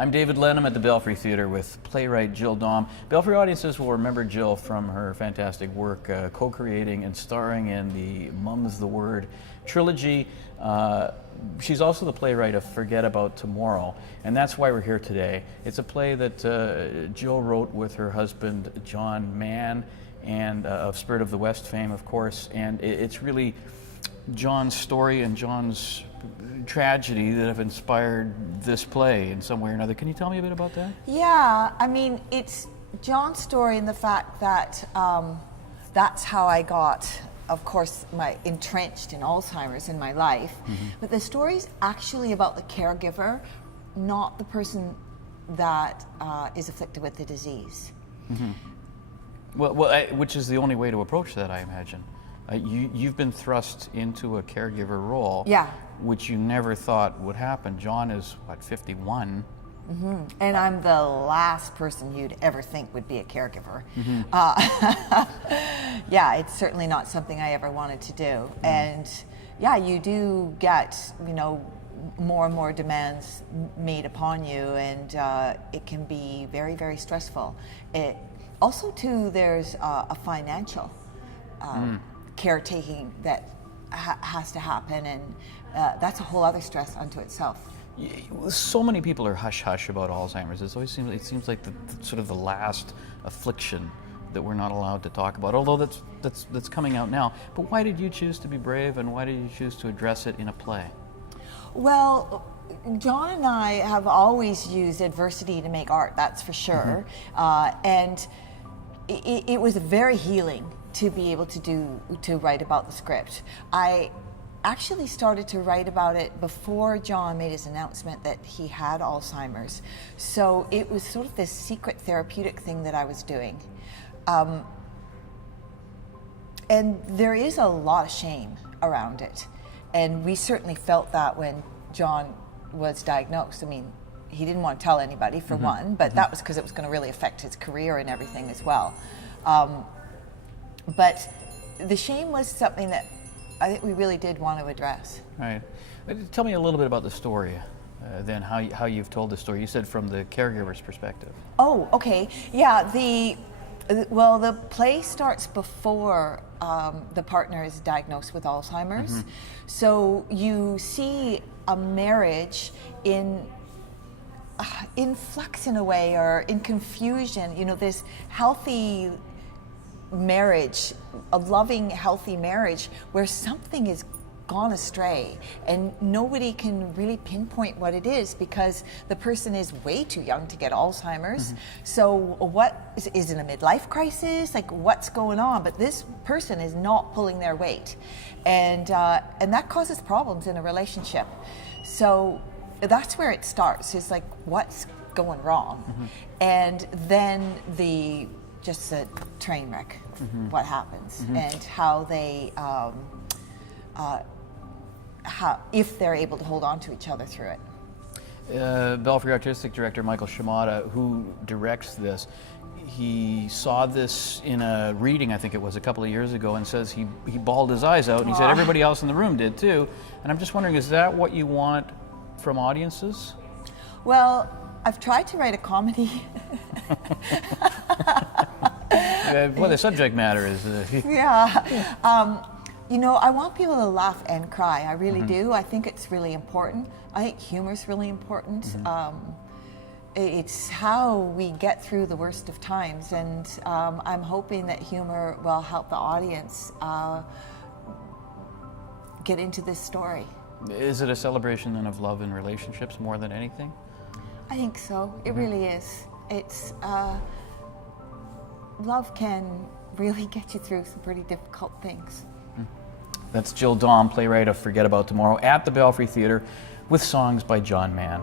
I'm David Lennam at the Belfry Theatre with playwright Jill Daum. Belfry audiences will remember Jill from her fantastic work co-creating and starring in the Mum's the Word trilogy. She's also the playwright of Forget About Tomorrow, and that's why we're here today. It's a play that Jill wrote with her husband, John Mann, and of Spirit of the West fame, of course, and it's really John's story and John's tragedy that have inspired this play in some way or another. Can you tell me a bit about that? Yeah, I mean, it's John's story in the fact that that's how I got, of course, entrenched in Alzheimer's in my life. Mm-hmm. But the story's actually about the caregiver, not the person that is afflicted with the disease. Mm-hmm. Well, which is the only way to approach that, I imagine. You've been thrust into a caregiver role, yeah, which you never thought would happen. John is, what, 51? Mm-hmm. And I'm the last person you'd ever think would be a caregiver. Mm-hmm. Yeah, it's certainly not something I ever wanted to do. Mm-hmm. And yeah, you do get, more and more demands made upon you, and it can be very, very stressful. Also, too, there's a financial caretaking that has to happen, and that's a whole other stress unto itself. So many people are hush-hush about Alzheimer's. It seems like the sort of the last affliction that we're not allowed to talk about, although that's coming out now. But why did you choose to be brave, and why did you choose to address it in a play? Well, John and I have always used adversity to make art, that's for sure. Mm-hmm. And it was very healing to be able to write about the script. I actually started to write about it before John made his announcement that he had Alzheimer's. So it was sort of this secret therapeutic thing that I was doing. And there is a lot of shame around it. And we certainly felt that when John was diagnosed. I mean, he didn't want to tell anybody, for mm-hmm. one, but mm-hmm. that was because it was going to really affect his career and everything as well. But the shame was something that I think we really did want to address. Right. Tell me a little bit about the story, then, how you've told the story. You said from the caregiver's perspective. Oh, okay. Yeah, the play starts before the partner is diagnosed with Alzheimer's. Mm-hmm. So you see a marriage in flux in a way, or in confusion. This healthy marriage, a loving, healthy marriage, where something is gone astray and nobody can really pinpoint what it is, because the person is way too young to get Alzheimer's. Mm-hmm. So what is it, a midlife crisis? Like, what's going on? But this person is not pulling their weight, and that causes problems in a relationship. So that's where it starts, is like, what's going wrong? Mm-hmm. And then the train wreck, mm-hmm. what happens, mm-hmm. and how they if they're able to hold on to each other through it. Belfry Artistic Director Michael Shimada, who directs this, he saw this in a reading, I think it was a couple of years ago, and says he bawled his eyes out, and he said everybody else in the room did too. And I'm just wondering, is that what you want from audiences? Well, I've tried to write a comedy. Well, the subject matter is... Yeah. I want people to laugh and cry. I really mm-hmm. do. I think it's really important. I think humor's really important. Mm-hmm. It's how we get through the worst of times, and I'm hoping that humor will help the audience get into this story. Is it a celebration then of love and relationships more than anything? I think so. It mm-hmm. really is. It's love can really get you through some pretty difficult things. That's Jill Daum, playwright of Forget About Tomorrow, at the Belfry Theatre, with songs by John Mann.